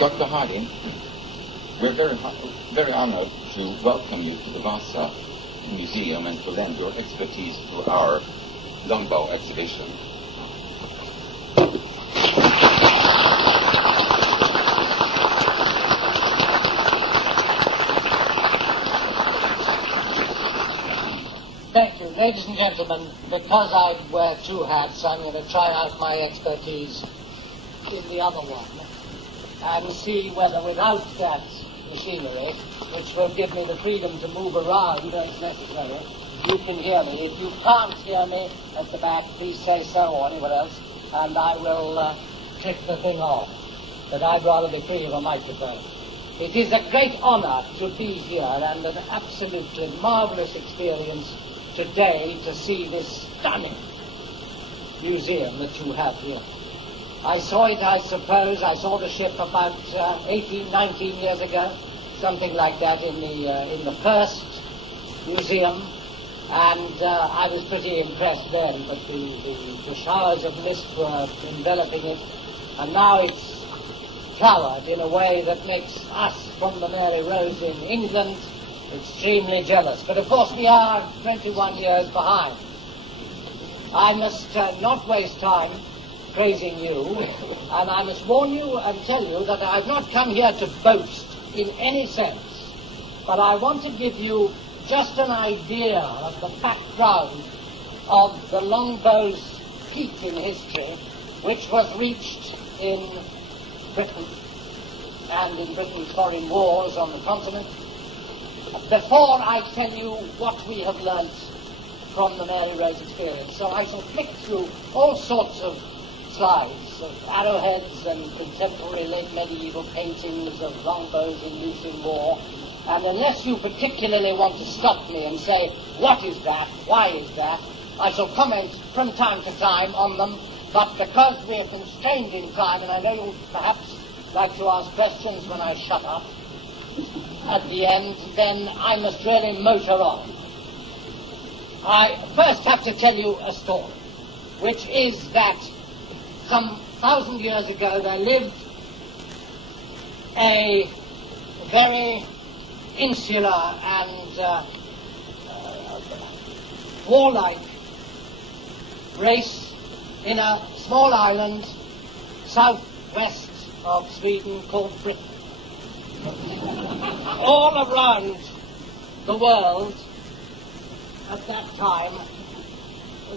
Dr. Harding, we're very honored to welcome you to the Wasa Museum and to lend your expertise to our longbow exhibition. Thank you. Ladies and gentlemen, because I wear two hats, I'm going to try out my expertise in the other one and see whether without that machinery, which will give me the freedom to move around as necessary, you can hear me. If you can't hear me at the back, please say so or anywhere else, and I will click the thing off. But I'd rather be free of a microphone. It is a great honor to be here and an absolutely marvelous experience today to see this stunning museum that you have here. I saw it, I suppose, I saw the ship about 18, 19 years ago, something like that in the first museum, and I was pretty impressed then, but the showers of mist were enveloping it, and now it's flowered in a way that makes us from the Mary Rose in England extremely jealous. But of course we are 21 years behind. I must not waste time praising you, and I must warn you and tell you that I've not come here to boast in any sense, but I want to give you just an idea of the background of the longbow's peak in history, which was reached in Britain and in Britain's foreign wars on the continent. Before I tell you what we have learnt from the Mary Rose experience, so I shall flick through all sorts of slides of arrowheads and contemporary late medieval paintings of longbows in use in war, and unless you particularly want to stop me and say, what is that, why is that, I shall comment from time to time on them, but because we are constrained in time, and I know you'll perhaps like to ask questions when I shut up at the end, then I must really motor on. I first have to tell you a story, which is that some 1,000 years ago there lived a very insular and warlike race in a small island southwest of Sweden called Britain. All around the world at that time,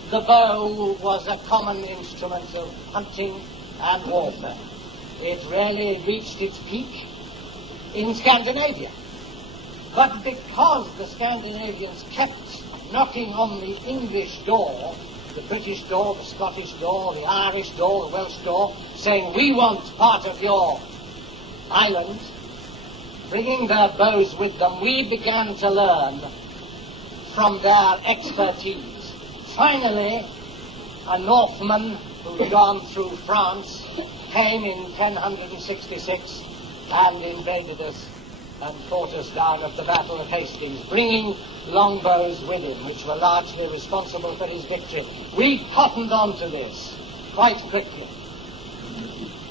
the bow was a common instrument of hunting and warfare. It really reached its peak in Scandinavia. But because the Scandinavians kept knocking on the English door, the British door, the Scottish door, the Irish door, the Welsh door, saying, we want part of your island, bringing their bows with them, we began to learn from their expertise. Finally, a Northman who'd gone through France came in 1066 and invaded us and fought us down at the Battle of Hastings, bringing longbows with him, which were largely responsible for his victory. We cottoned on to this quite quickly.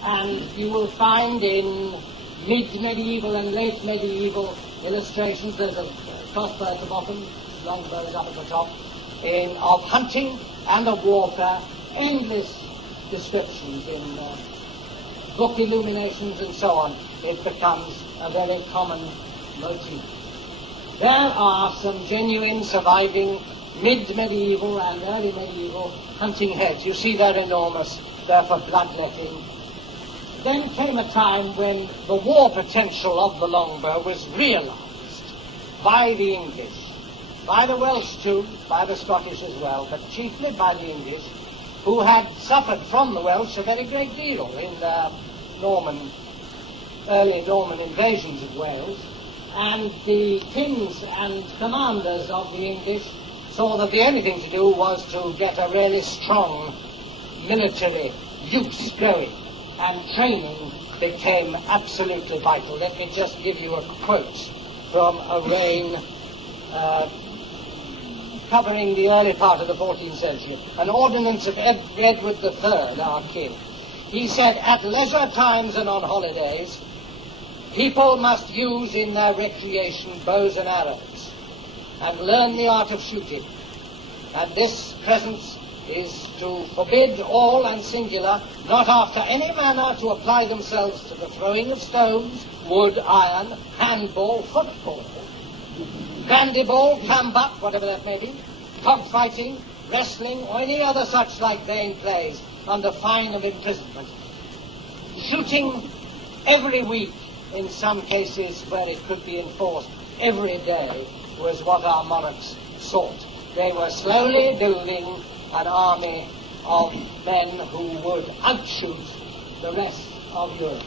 And you will find in mid-medieval and late medieval illustrations, there's a crossbow at the bottom, longbows up at the top, of hunting and of warfare, endless descriptions in book illuminations and so on. It becomes a very common motif. There are some genuine surviving mid-medieval and early medieval hunting heads. You see they're enormous, they're for bloodletting. Then came a time when the war potential of the longbow was realized by the English, by the Welsh too, by the Scottish as well, but chiefly by the English, who had suffered from the Welsh a very great deal in their early Norman invasions of Wales, and the kings and commanders of the English saw that the only thing to do was to get a really strong military use going, and training became absolutely vital. Let me just give you a quote from a reign covering the early part of the 14th century, an ordinance of Edward III, our king. He said, at leisure times and on holidays, People must use in their recreation bows and arrows and learn the art of shooting. And this presence is to forbid all and singular, not after any manner to apply themselves to the throwing of stones, wood, iron, handball, football, bandyball, cambuck, whatever that may be, cockfighting, wrestling, or any other such like vain plays, under fine of imprisonment. Shooting every week, in some cases where it could be enforced every day, was what our monarchs sought. They were slowly building an army of men who would outshoot the rest of Europe.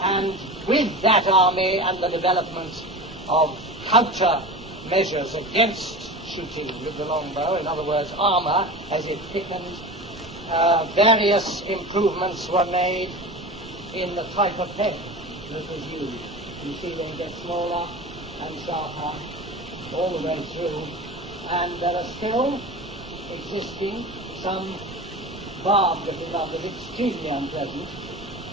And with that army and the development of counter measures against shooting with the longbow, in other words, armor, as it thickened, various improvements were made in the type of pen that was used. You see them get smaller and sharper all the way through, and there are still existing some barbed little numbers, extremely unpleasant.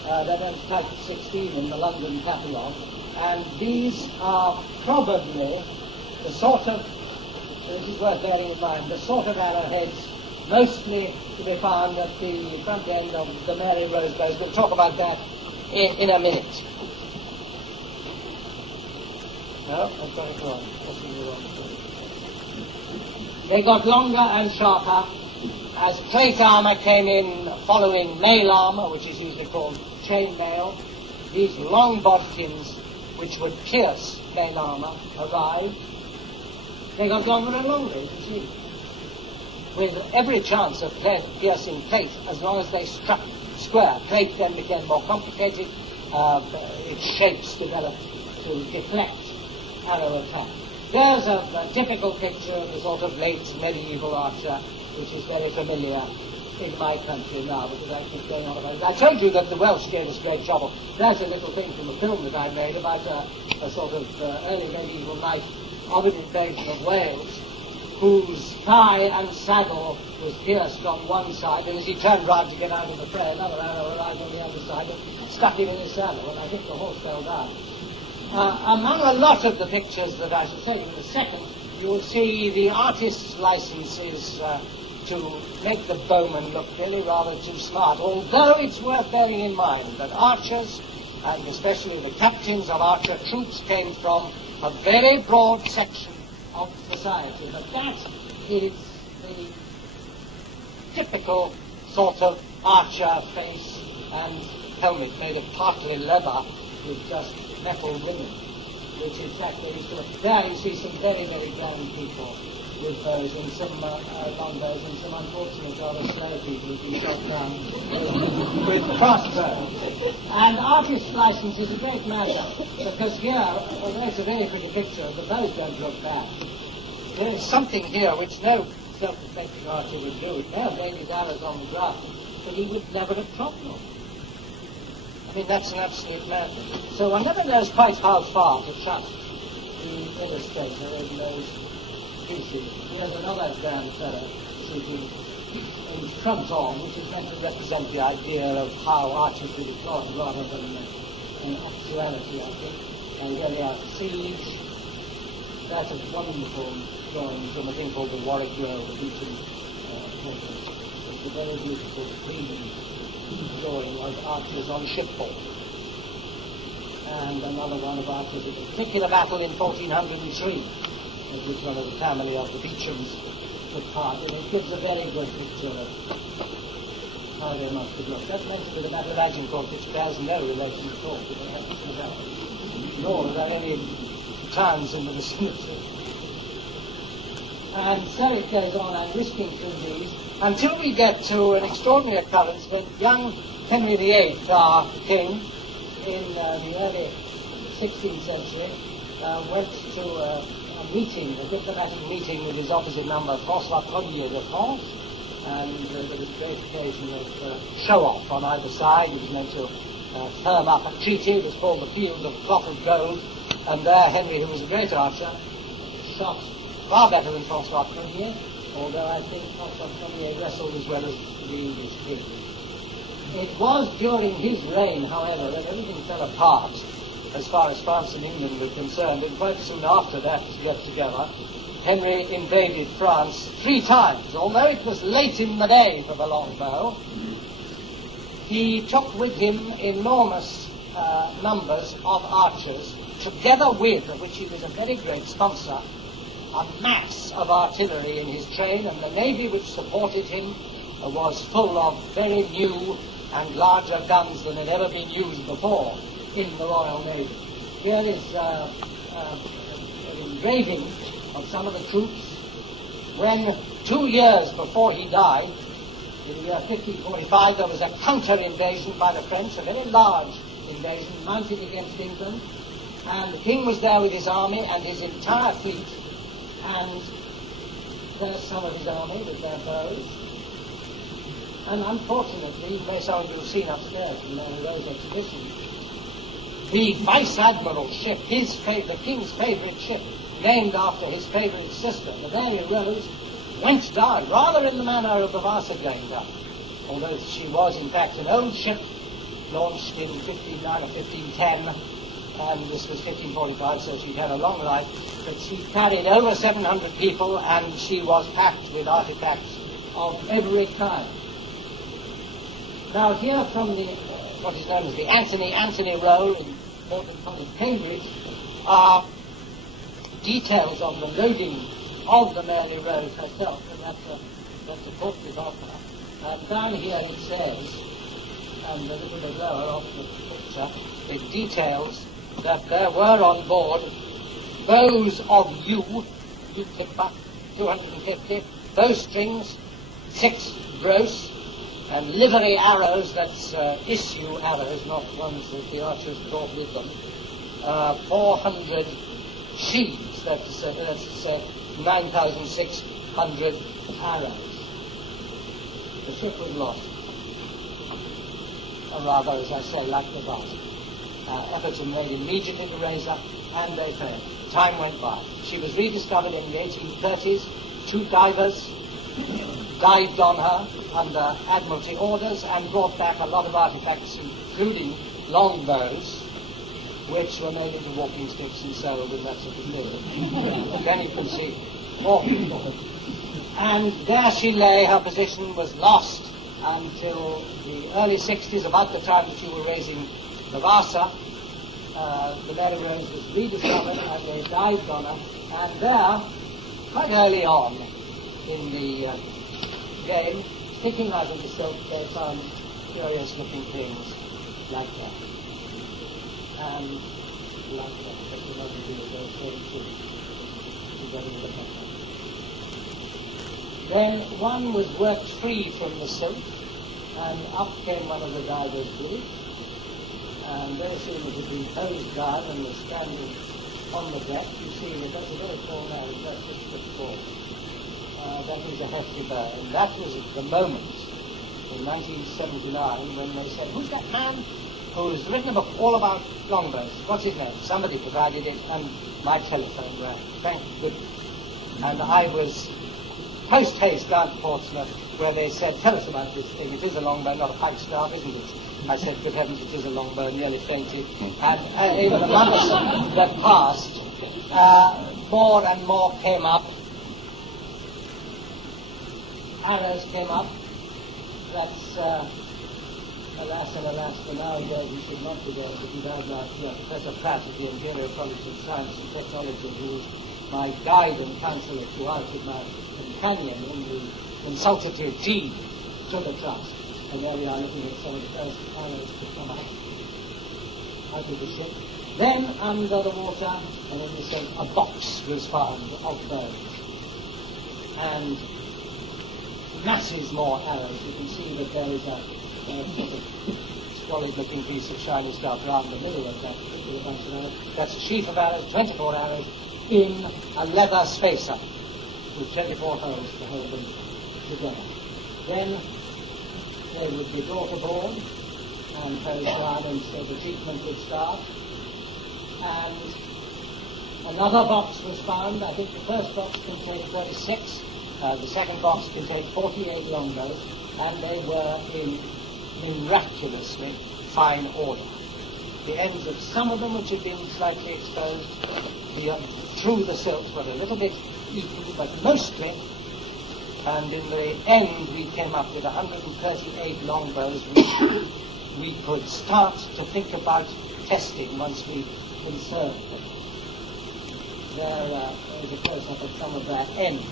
They're known as type 16 in the London catalogue, and these are probably the sort of, this is worth bearing in mind, the sort of arrowheads mostly to be found at the front end of the Mary Rose bows. We'll talk about that in a minute. No, I've got it wrong. They got longer and sharper as plate armor came in following mail armor, which is usually called chain mail. These long bodkins, which would pierce mail armor, arrived. They got longer and longer, you see, with every chance of piercing plate as long as they struck square. Plate then became more complicated. Its shapes developed to deflect arrow attack. There's a typical picture of the sort of late medieval archer, which is very familiar in my country now, because I keep going on about it. I told you that the Welsh gave us great trouble. There's a little thing from a film that I made about a sort of early medieval knight of an invasion of Wales, whose thigh and saddle was pierced on one side, and as he turned round to get out of the fray, another arrow arrived on the other side and stuck him in his saddle, and I think the horse fell down. Among a lot of the pictures that I shall show you in a second, you will see the artist's licenses to make the bowman look really rather too smart, although it's worth bearing in mind that archers, and especially the captains of archer troops, came from a very broad section of society. But that is the typical sort of archer face and helmet made of partly leather with just metal ribbon, which in fact they used to look. There you see some very, very grand people with bows, and some long bows, and some unfortunate rather slow people who've been shot down with crossbows. And artist's license is a great matter, because here, although it's a very pretty picture, the bows don't look bad. There is something here which no self-respecting archer would do. It may have laid his arrows on the ground, but he would never have dropped them. I mean, that's an absolute madness. So one never knows quite how far to trust the illustrator in those pieces. Here's another grand fellow shooting in front on, which is meant to represent the idea of how archers were deployed rather than an actuality, I think. And here they are at siege. That's a wonderful drawing from a thing called the Warwick Grove, the Beecham Papers. It's a very beautiful, clean drawing of archers on shipboard. And another one of archers in a particular battle in 1403, in which one of the family of the Beechams took part. And it gives a very good picture of how they must have looked. That's mentioned with a battle of Agincourt, which bears no relation at all to the actual battle. Nor are there any towns in the vicinity. And so it goes on, I'm risking through these, until we get to an extraordinary occurrence when young Henry VIII, our king, in the early 16th century, went to a meeting, a diplomatic meeting with his opposite number, François Ier de France, and there was a great occasion of show-off on either side. It was meant to firm up a treaty. It was called the Field of Cloth of Gold, and there Henry, who was a great archer, shot far better than François Ier, although I think François Ier wrestled as well as the English king. It was during his reign, however, that everything fell apart as far as France and England were concerned, and quite soon after that got together, Henry invaded France 3 times. Although it was late in the day for the longbow, he took with him enormous numbers of archers, together with, of which he was a very great sponsor, a mass of artillery in his train, and the navy which supported him was full of very new and larger guns than had ever been used before in the Royal Navy. Here is an engraving of some of the troops when 2 years before he died, in the year 1545, there was a counter-invasion by the French, a very large invasion mounted against England, and the king was there with his army and his entire fleet, and there's some of his army with their bows. And unfortunately, some of you have seen upstairs in Mary Rose exhibition, the Vice Admiral's ship, the king's favourite ship, named after his favourite sister, the Mary Rose, went down, rather in the manner of the Wasa going down, although she was in fact an old ship, launched in 1509 or 1510, and this was 1545, so she'd had a long life, but she carried over 700 people, and she was packed with artifacts of every kind. Now here from the, what is known as the Anthony Roll in Morton College, Cambridge, are details of the loading of the Mary Rose herself, and that's a portrait of her. Down here it says, and a little bit lower off the picture, it details that there were on board bows of yew timber, 250, bowstrings, 6 gross, and livery arrows, that's issue arrows, not ones that the archers brought with them, 400 sheaves, that's 9,600 arrows. The ship was lost. Or rather, as I say, like the Vasa. Efforts were made immediately to raise her, and they failed. Time went by. She was rediscovered in the 1830s. 2 divers dived on her under Admiralty orders and brought back a lot of artifacts, including longbows, which were made into walking sticks and sold and that sort of thing. Then you can see more people. And there she lay. Her position was lost until the early 60s, about the time that you were raising the Wasa. The Mary Rose was rediscovered and they dived on her. And there, quite early on in the game, sticking out of the silk, they found curious looking things like that. And like that, but you know, those same things. Then one was worked free from the silk, and up came one of the divers with it, and very soon it had been hosed down and was standing on the deck. You see, it was a very tall man, it was 6 foot 4. That was a hefty bow, and that was at the moment, in 1979, when they said, who's that man who's written a book all about longbows? What's his name? Somebody provided it, and my telephone rang. Thank goodness. And I was post-haste down to Portsmouth, where they said, tell us about this thing. It is a longbow, not a pike staff, isn't it? I said, good heavens, it is a longbow, nearly fainted. And in the months that passed, more and more came up. Arrows came up. That's, alas and alas, for nowadays we should not be going to be down like Professor Pratt at the Imperial College of Science and Technology, who was my guide and counselor throughout, with my companion in the consultative team to the trust. And there we are looking at some of the first arrows to come out of the ship. Then under the water, and in the same, a box was found of bows. And masses more arrows. You can see that there is a sort of squalid-looking piece of shiny stuff around the middle of that particular bunch of arrows. That's a sheaf of arrows, 24 arrows, in a leather spacer, with 24 holes to hold them together. Then they would be brought aboard and hosed down, and so the treatment would start. And another box was found. I think the first box contained 36. The second box contained 48 longbows, and they were in miraculously fine order. The ends of some of them, which had been slightly exposed through the silks, were a little bit eaten, but mostly. And in the end, we came up with 138 longbows, which we could start to think about testing once we conserved them. There is a close-up of some of their ends,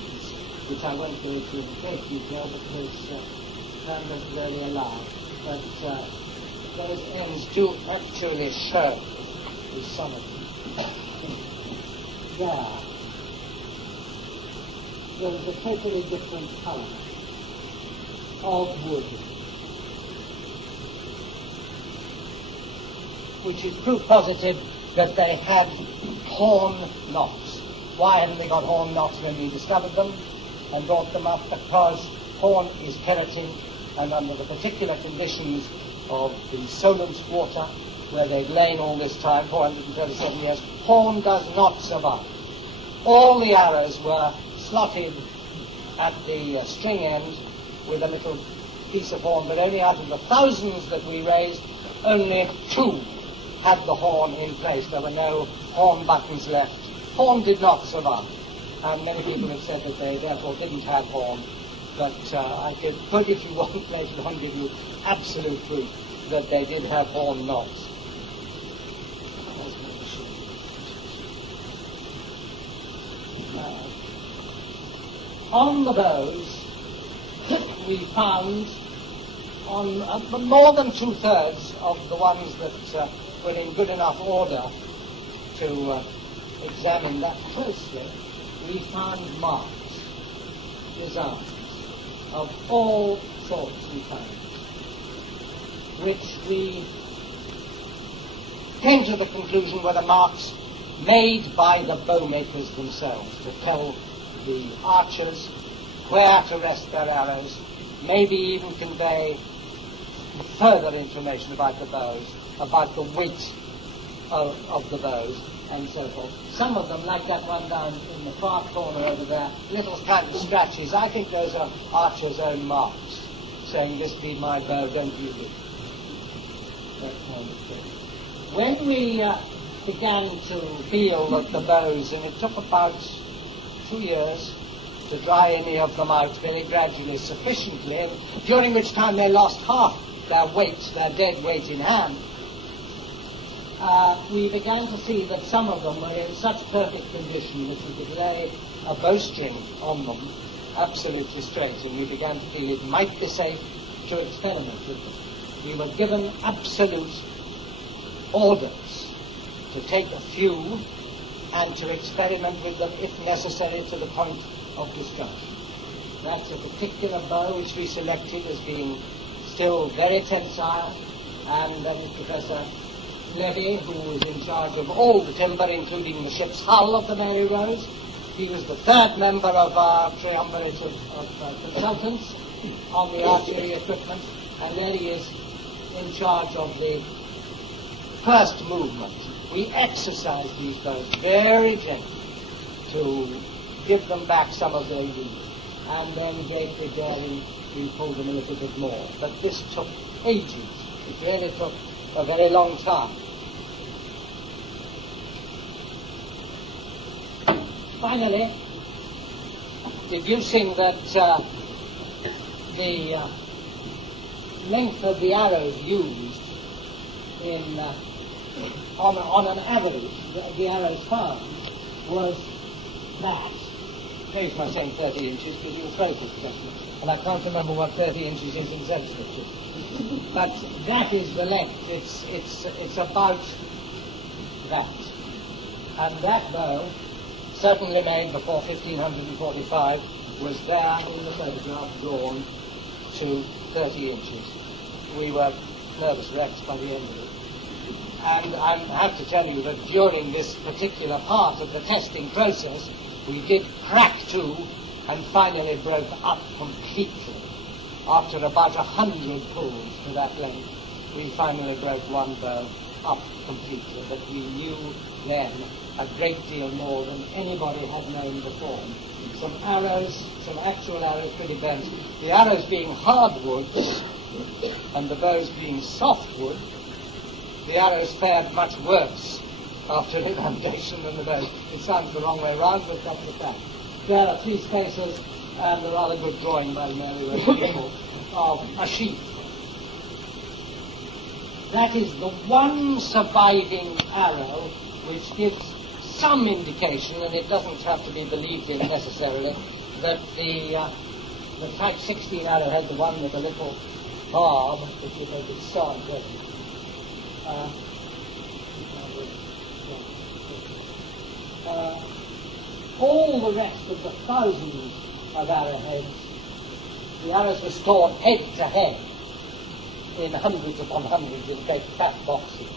which I won't go into in great detail because time doesn't really allow. But those ends do actually show with some of them. There. There's a totally different colour of wood, which is proof positive that they had horn knots. Why hadn't they got horn knots when we discovered them and brought them up? Because horn is keratin, and under the particular conditions of the Solent water, where they've lain all this time, 437 years, horn does not survive. All the arrows were slotted at the string end with a little piece of horn, but only out of the thousands that we raised, only 2 had the horn in place. There were no horn buttons left. Horn did not survive, and many people have said that they therefore didn't have horn, but I could, if you want, later on give you absolute proof that they did have horn knots. On the bows, we found on more than 2/3 of the ones that were in good enough order to examine that closely, we found marks, designs of all sorts we found, which we came to the conclusion were the marks made by the bowmakers themselves to tell the archers where to rest their arrows, maybe even convey further information about the bows, about the weight of the bows, and so forth. Some of them, like that one down in the far corner over there, little kind of scratches, I think those are archers' own marks, saying, this be my bow, don't use it. That kind of thing. When we began to feel at the bows, and it took about 2 years to dry any of them out very gradually, sufficiently, during which time they lost half their weight, their dead weight in hand, we began to see that some of them were in such perfect condition that we could lay a bowstring on them absolutely straight, and we began to feel it might be safe to experiment with them. We were given absolute orders to take a few and to experiment with them if necessary to the point of destruction. That's a particular bow which we selected as being still very tensile, and Professor Levy, who was in charge of all the timber, including the ship's hull of the Mary Rose. He was the 3rd member of our triumvirate of consultants on the archery equipment, and there he is in charge of the first movement. We exercised these bows very gently to give them back some of their youth, and then greatly daring, we pulled them a little bit more. But this took ages. It really took a very long time. Finally, deducing that the length of the arrows used in on an average, the arrows found was that. Here's my saying 30 inches because you were focused just now, and I can't remember what 30 inches is in centimeters. But that is the length. It's about that, and that bow, certainly made before 1545, was there in the photograph drawn to 30 inches. We were nervous wrecks by the end of it. And I have to tell you that during this particular part of the testing process, we did crack 2 and finally broke up completely. After about 100 pulls to that length, we finally broke one bow up completely. But we knew then a great deal more than anybody had known before. Some arrows, some actual arrows pretty bent. The arrows being hardwoods and the bows being softwood, the arrows fared much worse after inundation than the bow. It sounds the wrong way round, but that's the fact. There are 3 spaces and a rather good drawing by the Mary Rose people of a sheep. That is the one surviving arrow which gives some indication, and it doesn't have to be believed in necessarily, that the Type 16 arrowhead, the one with the little barb, which you think is so important. All the rest of the thousands of arrowheads, the arrows were stored head to head in hundreds upon hundreds in great fat boxes.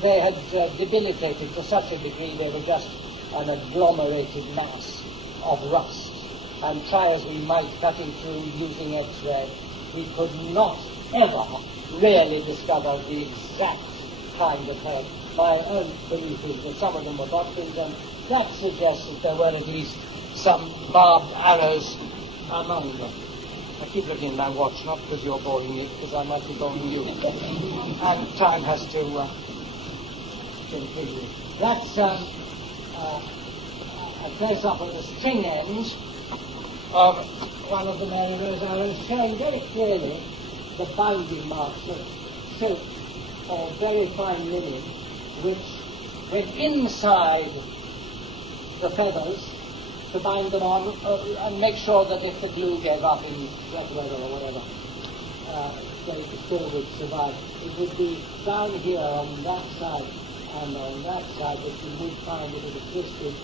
They had debilitated to such a degree they were just an agglomerated mass of rust. And try as we might cutting through using X-ray, we could not ever really discover the exact kind of head. My own belief is that some of them were boxes, and that suggests that there were at least some barbed arrows among them. I keep looking at my watch, not because you're boring me, because I might be boring you. And time has to continue. That's a close-up of the string end of one of the Mary Rose arrows, showing very clearly the bounding marks of silk or very fine linen, which went inside the feathers to bind them on and make sure that if the glue gave up in wet weather or whatever, they still would survive. It would be down here on that side and on that side that you would find that it had twisted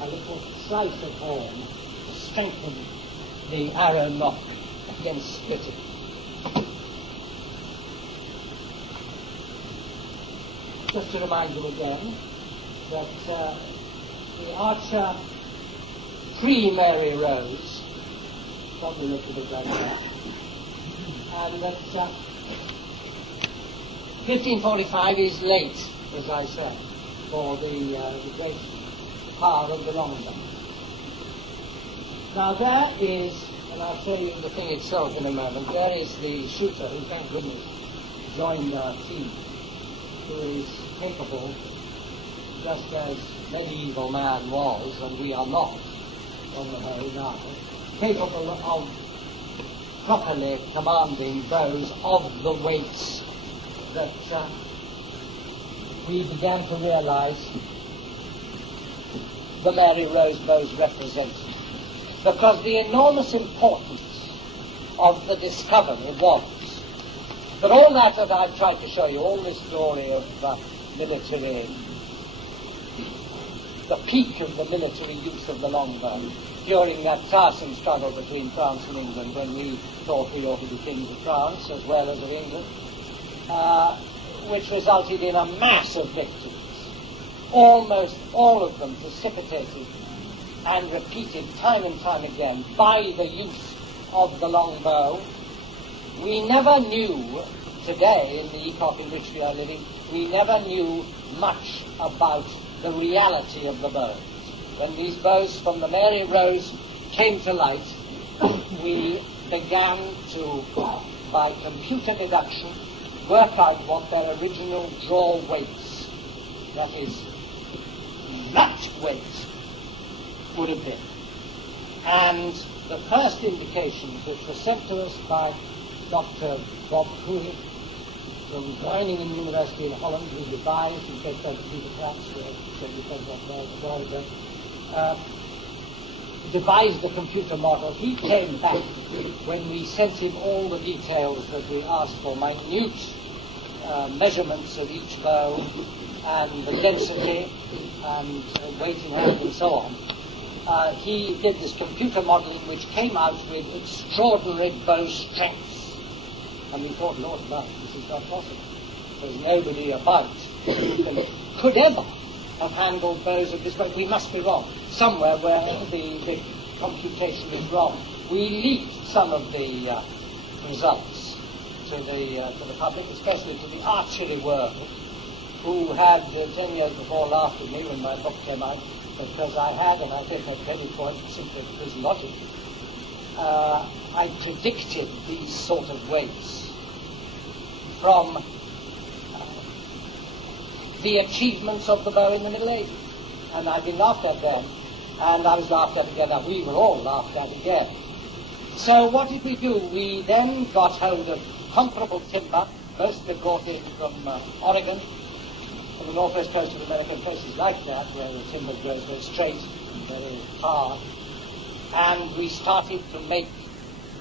a little slice of horn to strengthen the arrow knock against splitting. Just to remind you again that the Archer pre-Mary Rose probably looked a bit like that, and that 1545 is late, as I say, for the great power of the longbow. Now there is, and I'll show you the thing itself in a moment, there is the shooter who, thank goodness, joined our team, who is capable, just as medieval man was, and we are not on the whole now, capable of properly commanding bows of the weights that we began to realize the Mary Rose bows represented. Because the enormous importance of the discovery was that all that I've tried to show you, all this glory of military, the peak of the military use of the longbow during that tiresome struggle between France and England, when we thought we ought to be kings of France as well as of England, which resulted in a mass of victories, almost all of them precipitated and repeated time and time again by the use of the longbow. We never knew, today in the epoch in which we are living, we never knew much about the reality of the bows. When these bows from the Mary Rose came to light, we began to, by computer deduction, work out what their original draw weights, that is, nut weight, would have been. And the first indications, which were sent to us by Dr. Bob Cooley from Groningen University in Holland, who devised, in case I could do the class, devised the computer model. He came back when we sent him all the details that we asked for, minute measurements of each bow and the density and weighting hand and so on. He did this computer modeling which came out with extraordinary bow strength. And we thought, Lord, no, this is not possible. There's nobody about who could ever have handled bows of this way. We must be wrong. Somewhere where the computation is wrong. We leaked some of the results to the public, especially to the archery world, who had 10 years before laughed at me when my book came out, because I had, and I take no credit for it, simply because logic, I predicted these sort of weights from the achievements of the bow in the Middle Ages. And I've been laughed at then, and I was laughed at again, and we were all laughed at again. So what did we do? We then got hold of comparable timber, mostly brought in from Oregon, from the northwest coast of America, places like that, where the timber grows very straight, very hard. And we started to make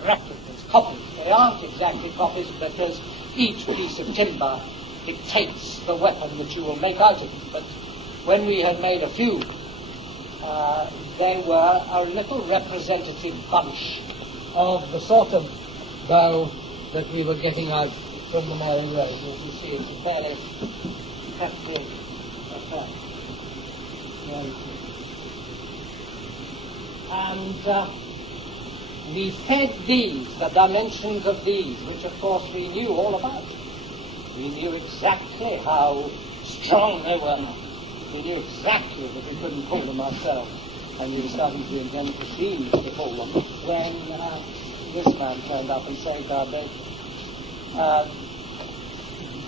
replicas, copies. They aren't exactly copies because each piece of timber dictates the weapon that you will make out of it. But when we had made a few, they were a little representative bunch of the sort of bow that we were getting out from the Mary Rose. As you see, it's a fairly hefty affair. And we fed these, the dimensions of these, which of course we knew all about. We knew exactly how strong they were. We knew exactly that we couldn't pull them ourselves. And we were starting to invent machines to pull them when this man turned up and saved our day.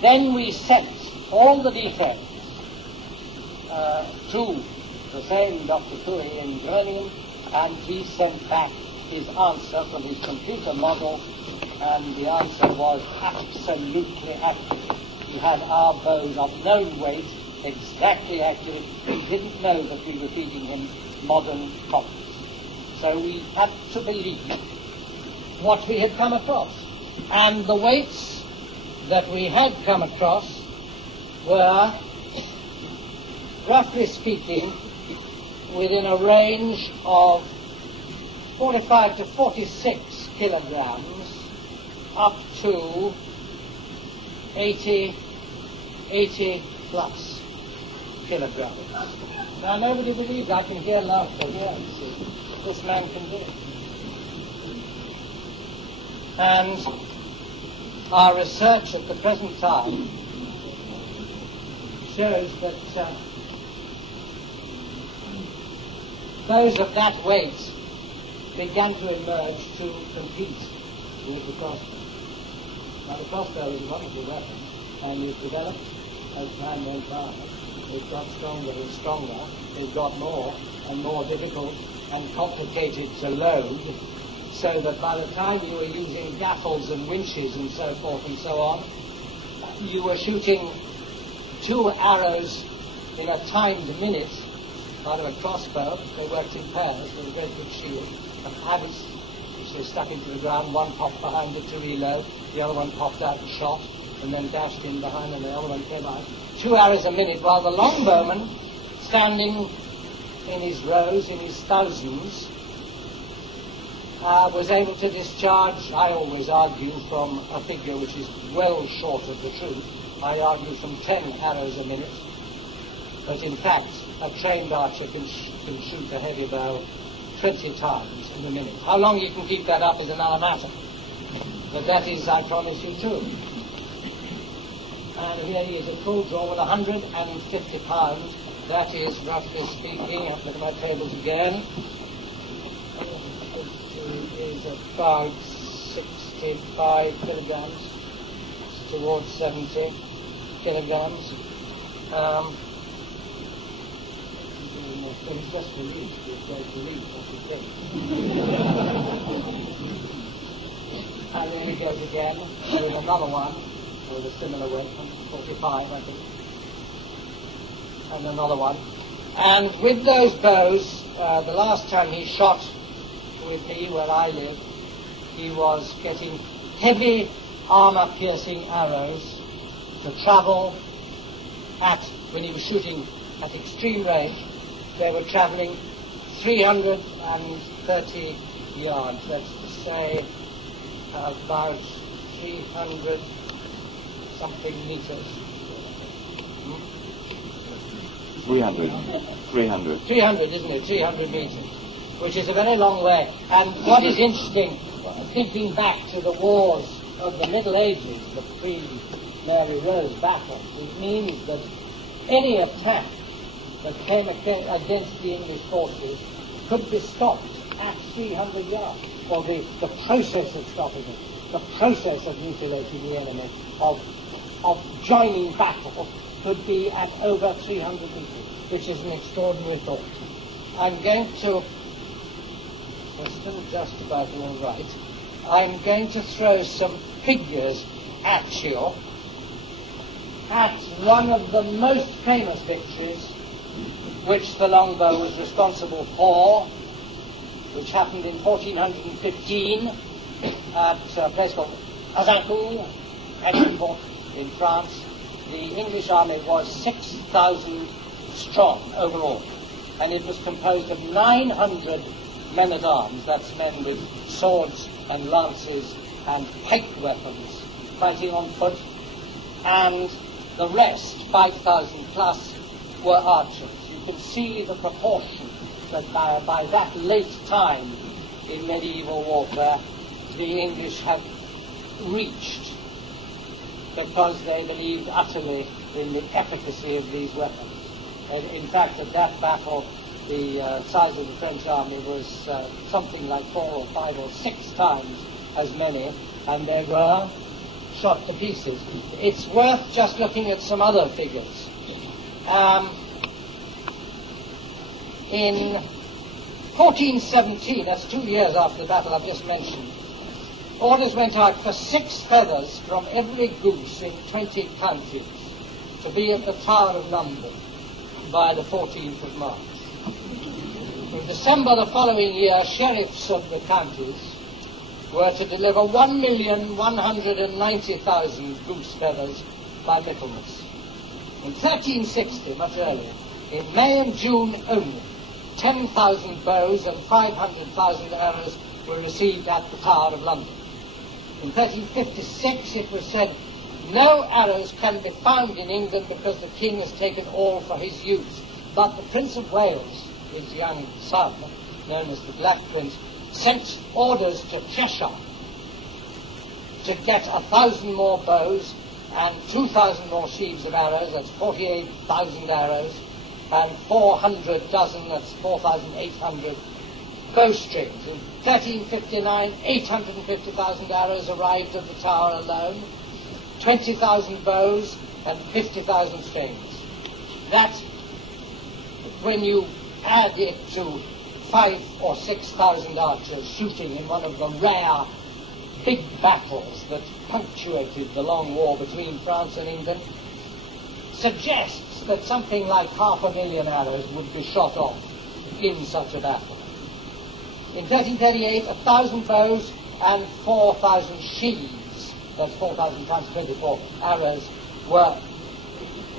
Then we sent all the defects to the same Dr. Curry in Groningen, and he sent back his answer from his computer model, and the answer was absolutely accurate. He had our bows of known weight, exactly accurate. He didn't know that we were feeding him modern copies. So we had to believe what we had come across. And the weights that we had come across were, roughly speaking, within a range of 45 to 46 kilograms up to 80 plus kilograms. Now nobody believes I can hear laughter here, you see. This man can do it. And our research at the present time shows that those of that weight began to emerge to compete with the crossbow. Now the crossbow is a wonderful weapon, and it developed as time went by. It got stronger and stronger. It got more and more difficult and complicated to load, so that by the time you were using gaffles and winches and so forth and so on, you were shooting 2 arrows in a timed minute out of a crossbow. They worked in pairs with a very good shield, and habits which they stuck into the ground. One popped behind it to reload, the other one popped out and shot, and then dashed in behind, and the other one came out. 2 arrows a minute, while the longbowman, standing in his rows, in his thousands, was able to discharge, I always argue, from a figure which is well short of the truth. I argue from 10 arrows a minute. But in fact, a trained archer can shoot a heavy bow 20 times in a minute. How long you can keep that up is another matter. But that is, I promise you, true. And here he is at full draw with 150 pounds. That is, roughly speaking, I'll look at my tables again, is about 65 kilograms, towards 70 kilograms. It's just released, it's going to release, that's the thing. And then he goes again with another one, with a similar weight, 45, I think. And another one. And with those bows, the last time he shot with me where I live, he was getting heavy armor-piercing arrows to travel at, when he was shooting at extreme range, they were traveling 330 yards. That's to say about 300 something meters. 300, isn't it? 300 meters, which is a very long way. And what is interesting, thinking back to the wars of the Middle Ages, the pre-Mary Rose battle, it means that any attack that came against the English forces could be stopped at 300 yards. Or the process of stopping it, the process of mutilating the enemy, of of joining battle could be at over 300 meters, which is an extraordinary thought. I'm going to, we're still just about all right, I'm going to throw some figures at you at one of the most famous victories which the longbow was responsible for, which happened in 1415 at a place called Azincourt, Agincourt in France. The English army was 6,000 strong overall, and it was composed of 900 men-at-arms, that's men with swords and lances and pike weapons, fighting on foot, and the rest, 5,000 plus, were archers. You can see the proportion that by that late time in medieval warfare, the English had reached, because they believed utterly in the efficacy of these weapons. And in fact, at that battle, the size of the French army was something like 4 or 5 or 6 times as many, and they were shot to pieces. It's worth just looking at some other figures. In 1417, that's 2 years after the battle I've just mentioned, orders went out for 6 feathers from every goose in 20 counties to be at the Tower of London by the 14th of March. In December the following year, sheriffs of the counties were to deliver 1,190,000 goose feathers by Michaelmas. In 1360, much earlier, in May and June only, 10,000 bows and 500,000 arrows were received at the Tower of London. In 1356, it was said, no arrows can be found in England because the king has taken all for his use. But the Prince of Wales, his young son, known as the Black Prince, sent orders to Cheshire to get 1,000 more bows and 2,000 more sheaves of arrows, that's 48,000 arrows, and 400 dozen, that's 4,800 bowstrings. In 1359, 850,000 arrows arrived at the Tower alone, 20,000 bows and 50,000 strings. That, when you add it to 5,000 or 6,000 archers shooting in one of the rare big battles that punctuated the long war between France and England, suggests that something like 500,000 arrows would be shot off in such a battle. In 1338, 1,000 bows and 4,000 sheaves, that's 4,000 times 24 arrows, were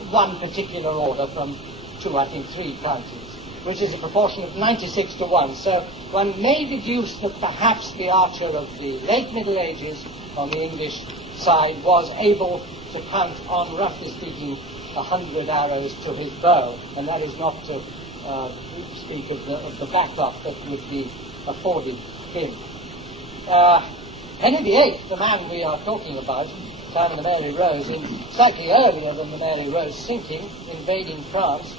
one particular order from 2, I think 3 counties, which is a proportion of 96 to 1. So one may deduce that perhaps the archer of the late Middle Ages on the English side was able to count on, roughly speaking, 100 arrows to his bow, and that is not to speak of the backup that would be afforded him. Henry VIII, the man we are talking about, time the Mary Rose, slightly earlier than the Mary Rose sinking, invading France,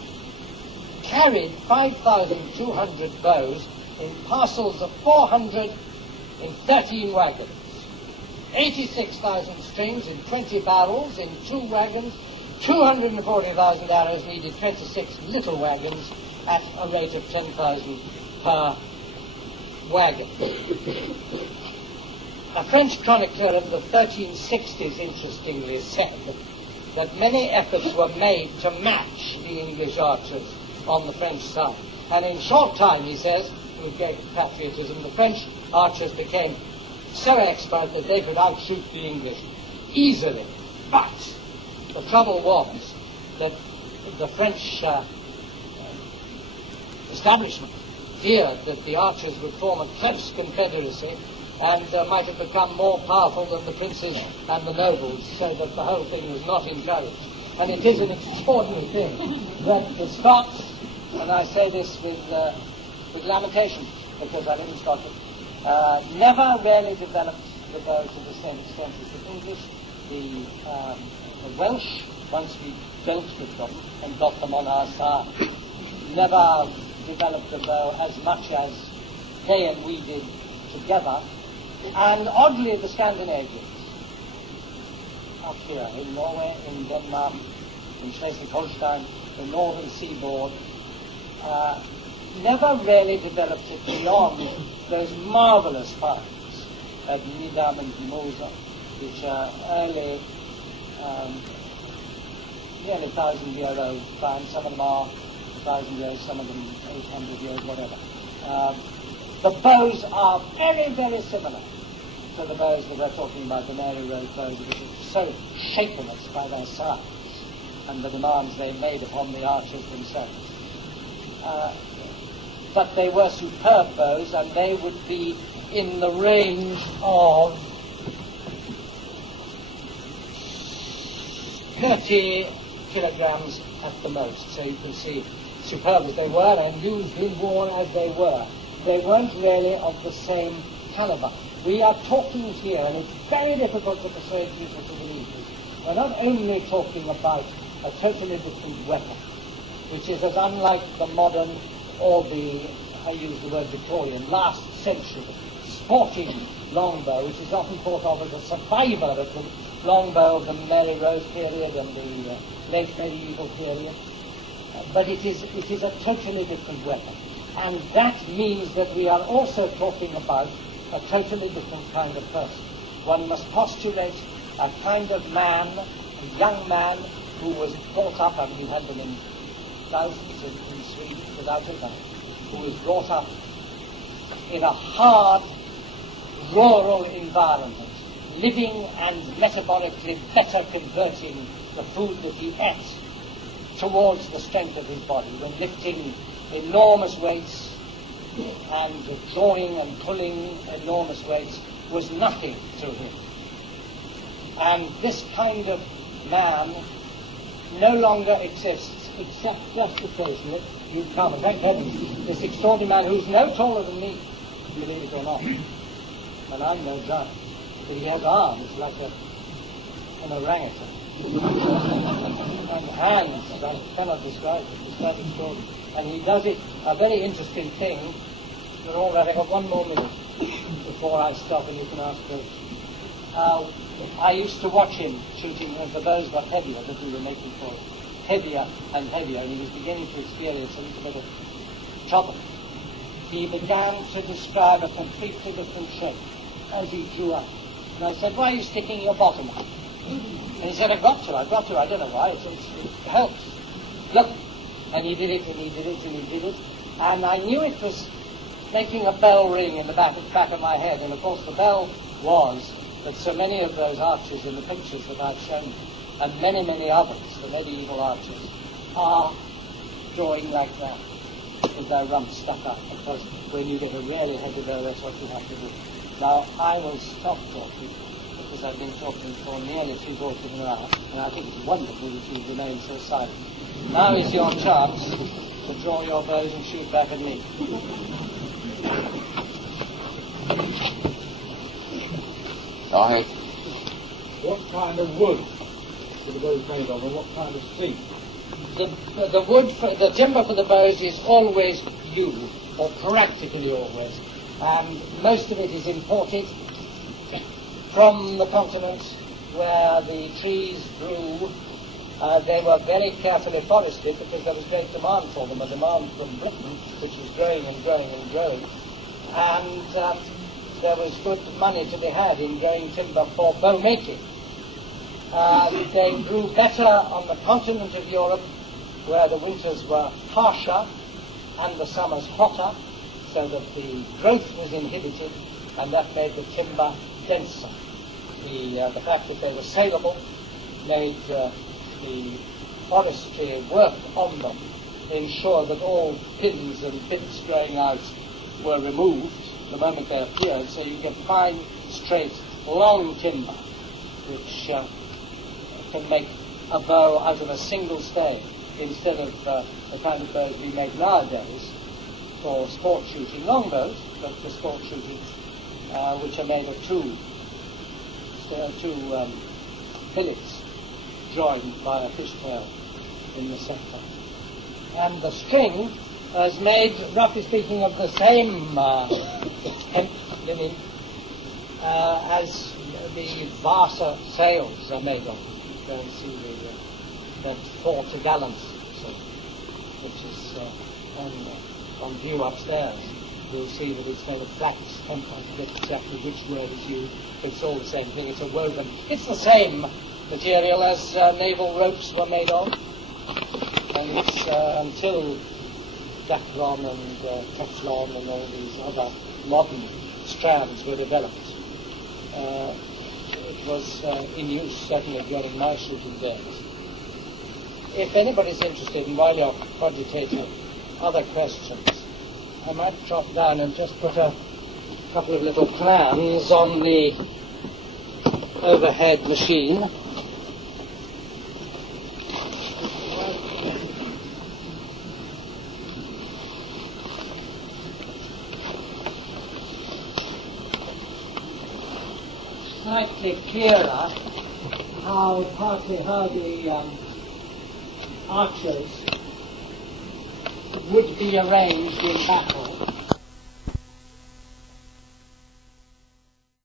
carried 5,200 bows in parcels of 400 in 13 wagons, 86,000 strings in 20 barrels in 2 wagons, 240,000 arrows needed 26 little wagons at a rate of 10,000 per wagon. A French chronicler in the 1360s interestingly said that many efforts were made to match the English archers on the French side. And in short time, he says, with great patriotism, the French archers became so expert that they could outshoot the English easily. But the trouble was that the French establishment feared that the archers would form a close confederacy and might have become more powerful than the princes and the nobles, so that the whole thing was not encouraged. And it is an extraordinary thing that the Scots, and I say this with lamentation, because I live in Scotland, never really developed the bow to the same extent as the English. The Welsh, once we dealt with them and got them on our side, never developed the bow as much as they and we did together. And oddly, the Scandinavians up here in Norway, in Denmark, in Schleswig-Holstein, the northern seaboard, never really developed it beyond those marvelous finds at Nidam and Mosa, which are early, nearly 1,000-year-old finds. Some of them are 1,000 years, some of them 800 years, whatever. The bows are very, very similar to the bows that we're talking about, the Mary Rose bows, which are so shaken by their size and the demands they made upon the archers themselves. But they were superb bows, and they would be in the range of 30 kilograms at the most. So you can see, superb as they were and used in war as they weren't really of the same caliber. We are talking here, and it's very difficult to persuade people to believe this, we're not only talking about a totally different weapon, which is as unlike the modern or the, I use the word Victorian, last century sporting longbow, which is often thought of as a survivor of the longbow of the Mary Rose period and the late medieval period. But it is a totally different weapon. And that means that we are also talking about a totally different kind of person. One must postulate a kind of man, a young man, who was brought up, and we had them in thousands in Sweden without a doubt, who was brought up in a hard, rural environment, living and metabolically better converting the food that he ate towards the strength of his body, when lifting enormous weights and drawing and pulling enormous weights was nothing to him. And this kind of man no longer exists, except just occasionally you come, and thank heavens, this extraordinary man who's no taller than me, believe it or not, and I'm no giant, but he has arms like an orangutan, and hands, I cannot describe it, it's quite extraordinary. And he does it, a very interesting thing. You're all right, I've got one more minute before I stop and you can ask questions. I used to watch him shooting as the bows got heavier that we were making for him. Heavier and heavier, and he was beginning to experience a little bit of trouble. He began to describe a completely different shape as he drew up. And I said, why are you sticking your bottom out? And he said, I've got to, I don't know why, it helps. Look. And he did it, and he did it, and he did it. And I knew it was making a bell ring in the back of my head. And of course the bell was that so many of those archers in the pictures that I've shown you, and many, many others, the medieval archers, are drawing like that, with their rump stuck up, because when you get a really heavy bow, that's what you have to do. Now, I will stop talking, because I've been talking for nearly 3/4 of an hour, and I think it's wonderful that you've remained so silent. Now is your chance to draw your bows and shoot back at me. Go ahead. What kind of wood are the bows made of, and what kind of steel? The wood, the timber for the bows is always yew, or practically always, and most of it is imported from the continent where the trees grew. They were very carefully forested because there was great demand for them, a demand from Britain, which was growing and growing and growing. And there was good money to be had in growing timber for bow making. They grew better on the continent of Europe, where the winters were harsher and the summers hotter, so that the growth was inhibited, and that made the timber denser. The fact that they were saleable made the forestry work on them ensure that all pins and bits growing out were removed the moment they appeared, so you get fine, straight, long timber, which can make a bow out of a single stay, instead of the kind of bows we make nowadays for sport shooting, longbows, but for sport shooting, which are made of two fillets joined by a fishtail in the center. And the string is made, roughly speaking, of the same hemp linen as the Wasa sails are made of. Go and see that 40 gallons, which is on view upstairs. You'll see that it's made of flax. I forget exactly which word is used, but it's all the same thing. It's a woven. It's the same material as naval ropes were made of. And it's until Dacron and Teflon and all these other modern strands were developed. It was in use certainly during my shooting days. If anybody's interested, and while you're cogitating other questions, I might drop down and just put a couple of little plans on the overhead machine. Slightly clearer partly how the archers would be arranged in battle.